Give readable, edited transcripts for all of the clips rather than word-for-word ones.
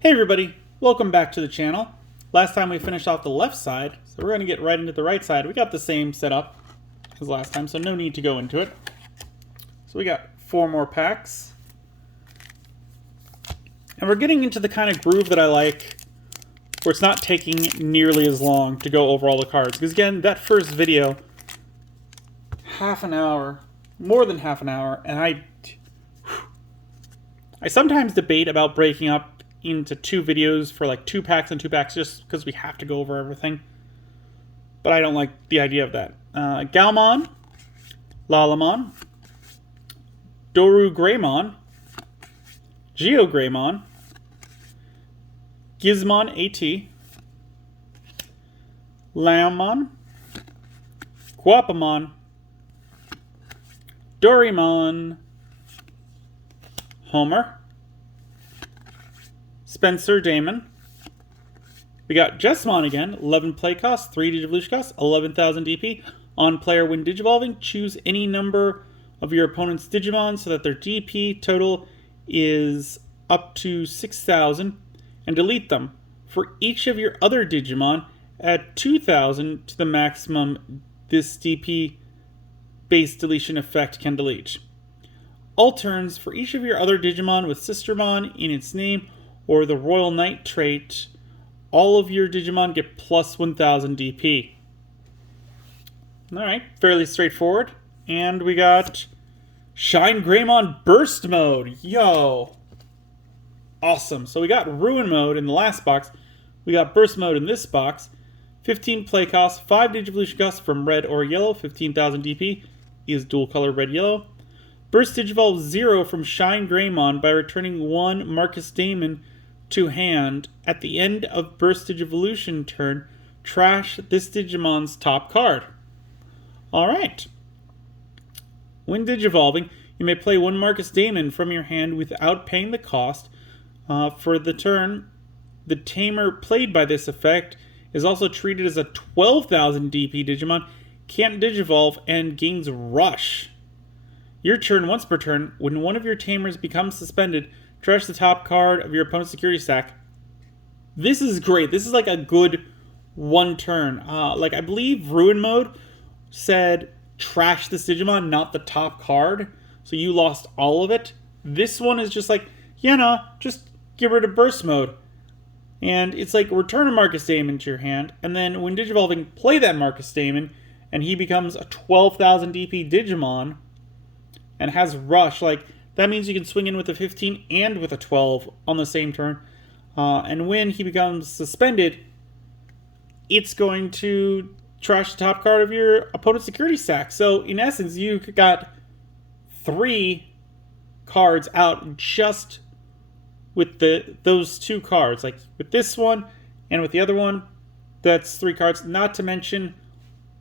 Hey everybody, welcome back to the channel. Last time we finished off the left side, so we're going to get right into the right side. We got the same setup as last time, so no need to go into it. So we got 4 more packs. And we're getting into the kind of groove that I like, where it's not taking nearly as long to go over all the cards. Because again, that first video, half an hour, more than half an hour, and I sometimes debate about breaking up into 2 videos for like 2 packs and 2 packs just because we have to go over everything. But I don't like the idea of that. Galmon, Lalamon, Doru Greymon, Geo Greymon, Gizmon AT, Lamon, Guapamon, Doraemon, Homer, Spencer Damon. We got Jessmon again, 11 play cost, 3 Digivolution cost, 11,000 DP. On player when Digivolving, choose any number of your opponent's Digimon so that their DP total is up to 6,000 and delete them. For each of your other Digimon, add 2,000 to the maximum this DP base deletion effect can delete. All turns, for each of your other Digimon with Sistermon in its name or the Royal Knight trait, all of your Digimon get plus 1,000 DP. Alright, fairly straightforward. And we got Shine Greymon Burst Mode. Yo! Awesome. So we got Ruin Mode in the last box. We got Burst Mode in this box. 15 play cost, 5 Digivolution cost from red or yellow, 15,000 DP. Is dual color red-yellow. Burst Digivolve 0 from Shine Greymon by returning 1 Marcus Damon to hand. At the end of Burst Digivolution turn, trash this Digimon's top card. Alright. When Digivolving, you may play 1 Marcus Damon from your hand without paying the cost. For the turn, the tamer played by this effect is also treated as a 12,000 DP Digimon, can't Digivolve, and gains Rush. Your turn once per turn, when one of your tamers becomes suspended, trash the top card of your opponent's security stack. This is great. This is like a good 1 turn. Like I believe Ruin Mode said trash this Digimon, not the top card. So you lost all of it. This one is just like, yeah, no, just get rid of Burst Mode. And it's like return a Marcus Damon to your hand, and then when Digivolving, play that Marcus Damon, and he becomes a 12,000 DP Digimon and has Rush. Like, that means you can swing in with a 15 and with a 12 on the same turn. And when he becomes suspended, it's going to trash the top card of your opponent's security stack. So, in essence, you got 3 cards out just with those 2 cards. Like, with this one and with the other one, that's 3 cards. Not to mention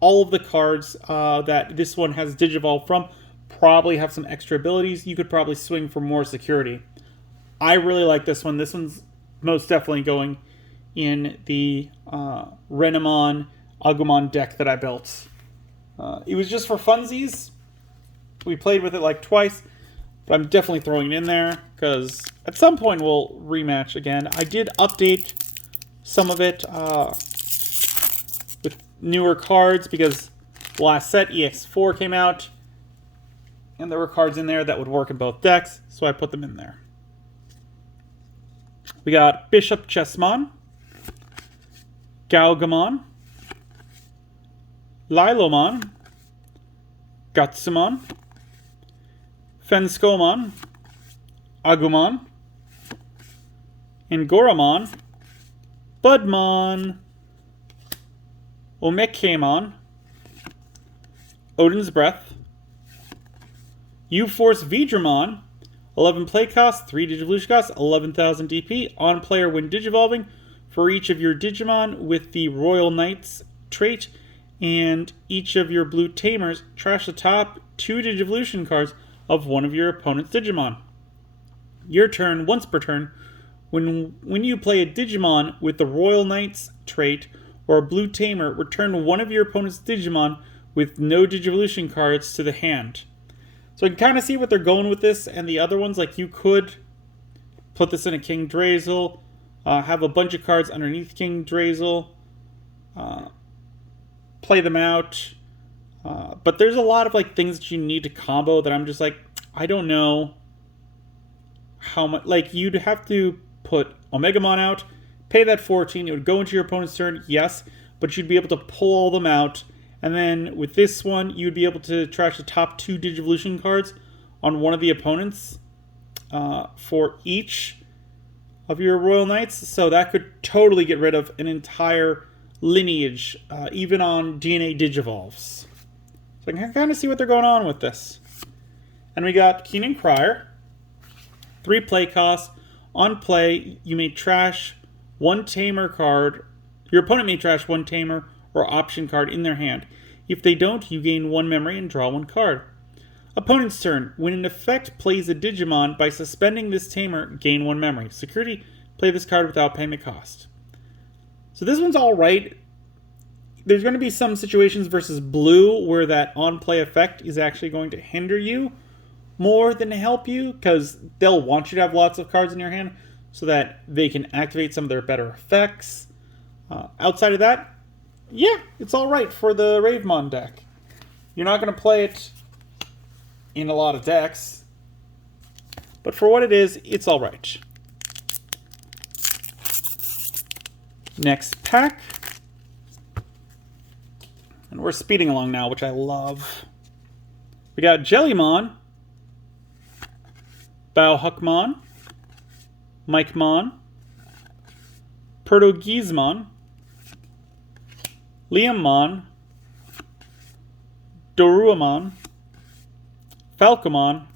all of the cards that this one has Digivolve from probably have some extra abilities. You could probably swing for more security. I really like this one. This one's most definitely going in the Renamon Agumon deck that I built. It was just for funsies. We played with it like twice, but I'm definitely throwing it in there because at some point we'll rematch again. I did update some of it with newer cards because the last set, EX4, came out, and there were cards in there that would work in both decks, so I put them in there. We got Bishop Chessmon, Galgamon, Lilomon, Gutsumon, Fenskomon, Agumon, Angoramon, Budmon, Omekemon, Odin's Breath, U-Force Vidramon, 11 play cost, 3 Digivolution cost, 11,000 DP. On player when Digivolving, for each of your Digimon with the Royal Knights trait and each of your blue tamers, trash the top 2 Digivolution cards of one of your opponent's Digimon. Your turn, once per turn, when you play a Digimon with the Royal Knights trait or a blue tamer, return one of your opponent's Digimon with no Digivolution cards to the hand. So I can kind of see what they're going with this and the other ones. Like, you could put this in a King Drazel, have a bunch of cards underneath King Drazel, play them out. But there's a lot of like things that you need to combo that I'm just like, I don't know how much. Like, you'd have to put Omegamon out, pay that 14, it would go into your opponent's turn, yes, but you'd be able to pull all them out. And then with this one, you'd be able to trash the top 2 Digivolution cards on one of the opponents for each of your Royal Knights. So that could totally get rid of an entire lineage, even on DNA Digivolves. So I can kind of see what they're going on with this. And we got Keenan Crier. 3 play costs. On play, you may trash 1 Tamer card. Your opponent may trash 1 Tamer or option card in their hand. If they don't, you gain 1 memory and draw 1 card. Opponent's turn. When an effect plays a Digimon, by suspending this Tamer, gain 1 memory. Security, play this card without paying the cost. So this one's alright. There's going to be some situations versus blue where that on-play effect is actually going to hinder you more than help you, because they'll want you to have lots of cards in your hand so that they can activate some of their better effects. Outside of that, yeah, it's alright for the Ravemon deck. You're not going to play it in a lot of decks, but for what it is, it's alright. Next pack. And we're speeding along now, which I love. We got Jellymon, Bauhuckmon, Mikemon, Pertogizmon, Liammon, Doruamon, Falcomon,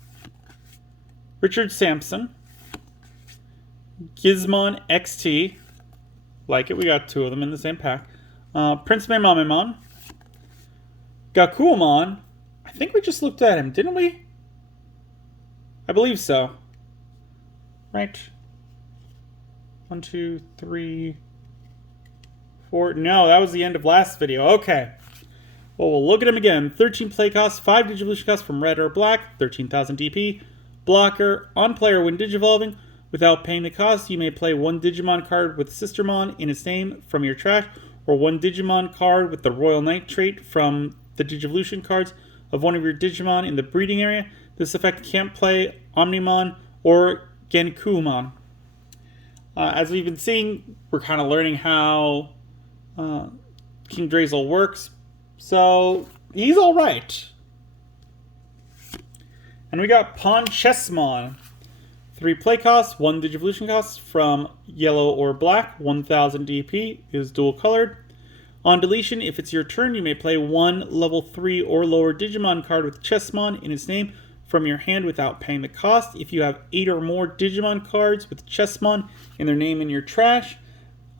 Richard Sampson, Gizmon XT, like it, we got 2 of them in the same pack, Prince Mamamon, Gakuamon, I think we just looked at him, didn't we? I believe so. Right. 1, 2, 3, 4. No, that was the end of last video. Okay. Well, we'll look at him again. 13 play costs, 5 Digivolution costs from red or black, 13,000 DP. Blocker, on player when Digivolving. Without paying the cost, you may play 1 Digimon card with Sistermon in its name from your trash, or 1 Digimon card with the Royal Knight trait from the Digivolution cards of one of your Digimon in the breeding area. This effect can't play Omnimon or Genkumon. As we've been seeing, we're kind of learning how King Drazel works. So, he's alright. And we got Ponchesmon. 3 play costs, 1 Digivolution costs from yellow or black, 1000 DP, is dual colored. On deletion, if it's your turn, you may play 1 level 3 or lower Digimon card with Chessmon in its name from your hand without paying the cost. If you have 8 or more Digimon cards with Chessmon in their name in your trash,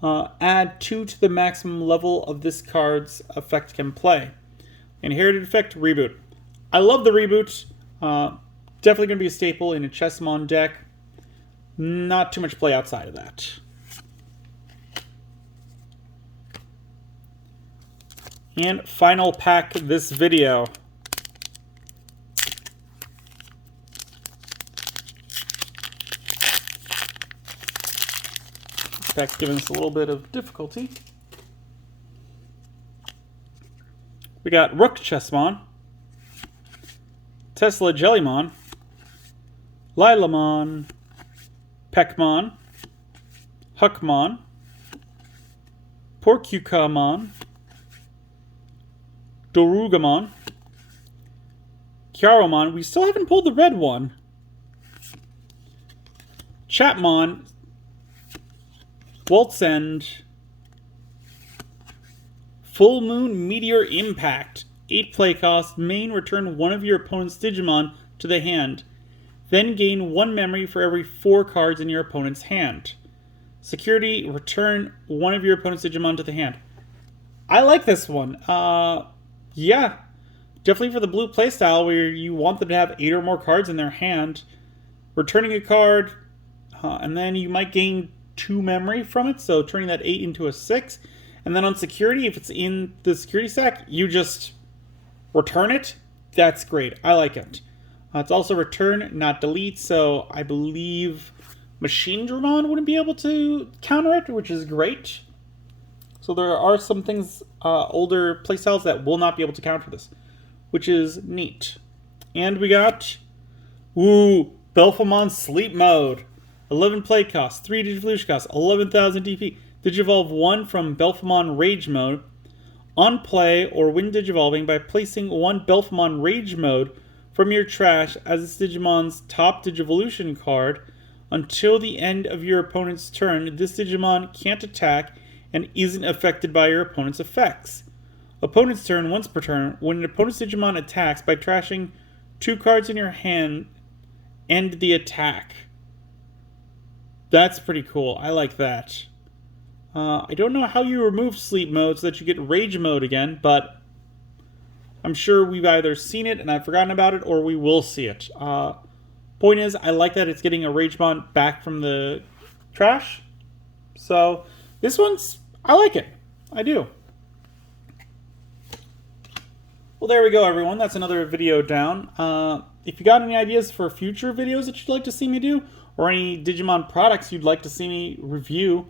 add 2 to the maximum level of this card's effect can play. Inherited effect, Reboot. I love the Reboot. Definitely going to be a staple in a Chessmon deck. Not too much play outside of that. And final pack this video. This pack's giving us a little bit of difficulty. We got Rook Chessmon, Tesla Jellymon, Lilamon, Peckmon, Huckmon, Porcucamon, Dorugamon, Kyaromon. We still haven't pulled the red one. Chapmon, Waltz End, Full Moon Meteor Impact. 8 play cost. Main, return 1 of your opponent's Digimon to the hand. Then gain 1 memory for every 4 cards in your opponent's hand. Security, return 1 of your opponent's Digimon to the hand. I like this one. Yeah, definitely for the blue playstyle where you want them to have 8 or more cards in their hand. Returning a card, and then you might gain 2 memory from it, so turning that 8 into a 6. And then on security, if it's in the security stack, you just return it. That's great. I like it. It's also return, not delete, so I believe Machine Dramon wouldn't be able to counter it, which is great. So there are some things, older playstyles that will not be able to counter this, which is neat. And we got, Belphemon Sleep Mode. 11 play cost, 3 Digivolution cost, 11,000 DP. Digivolve 1 from Belphemon Rage Mode. On play or when Digivolving by placing 1 Belphemon Rage Mode from your trash as its Digimon's top Digivolution card until the end of your opponent's turn. This Digimon can't attack and isn't affected by your opponent's effects. Opponent's turn once per turn. When an opponent's Digimon attacks by trashing 2 cards in your hand, end the attack. That's pretty cool. I like that. I don't know how you remove Sleep Mode so that you get Rage Mode again, but I'm sure we've either seen it and I've forgotten about it, or we will see it. Point is, I like that it's getting a Ragemon back from the trash. So, this one's, I like it. I do. Well, there we go, everyone. That's another video down. If you got any ideas for future videos that you'd like to see me do, or any Digimon products you'd like to see me review,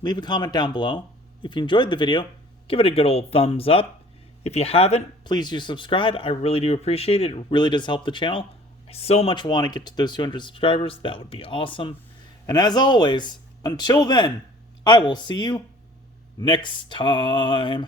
leave a comment down below. If you enjoyed the video, give it a good old thumbs up. If you haven't, please do subscribe. I really do appreciate it. It really does help the channel. I so much want to get to those 200 subscribers. That would be awesome. And as always, until then, I will see you next time.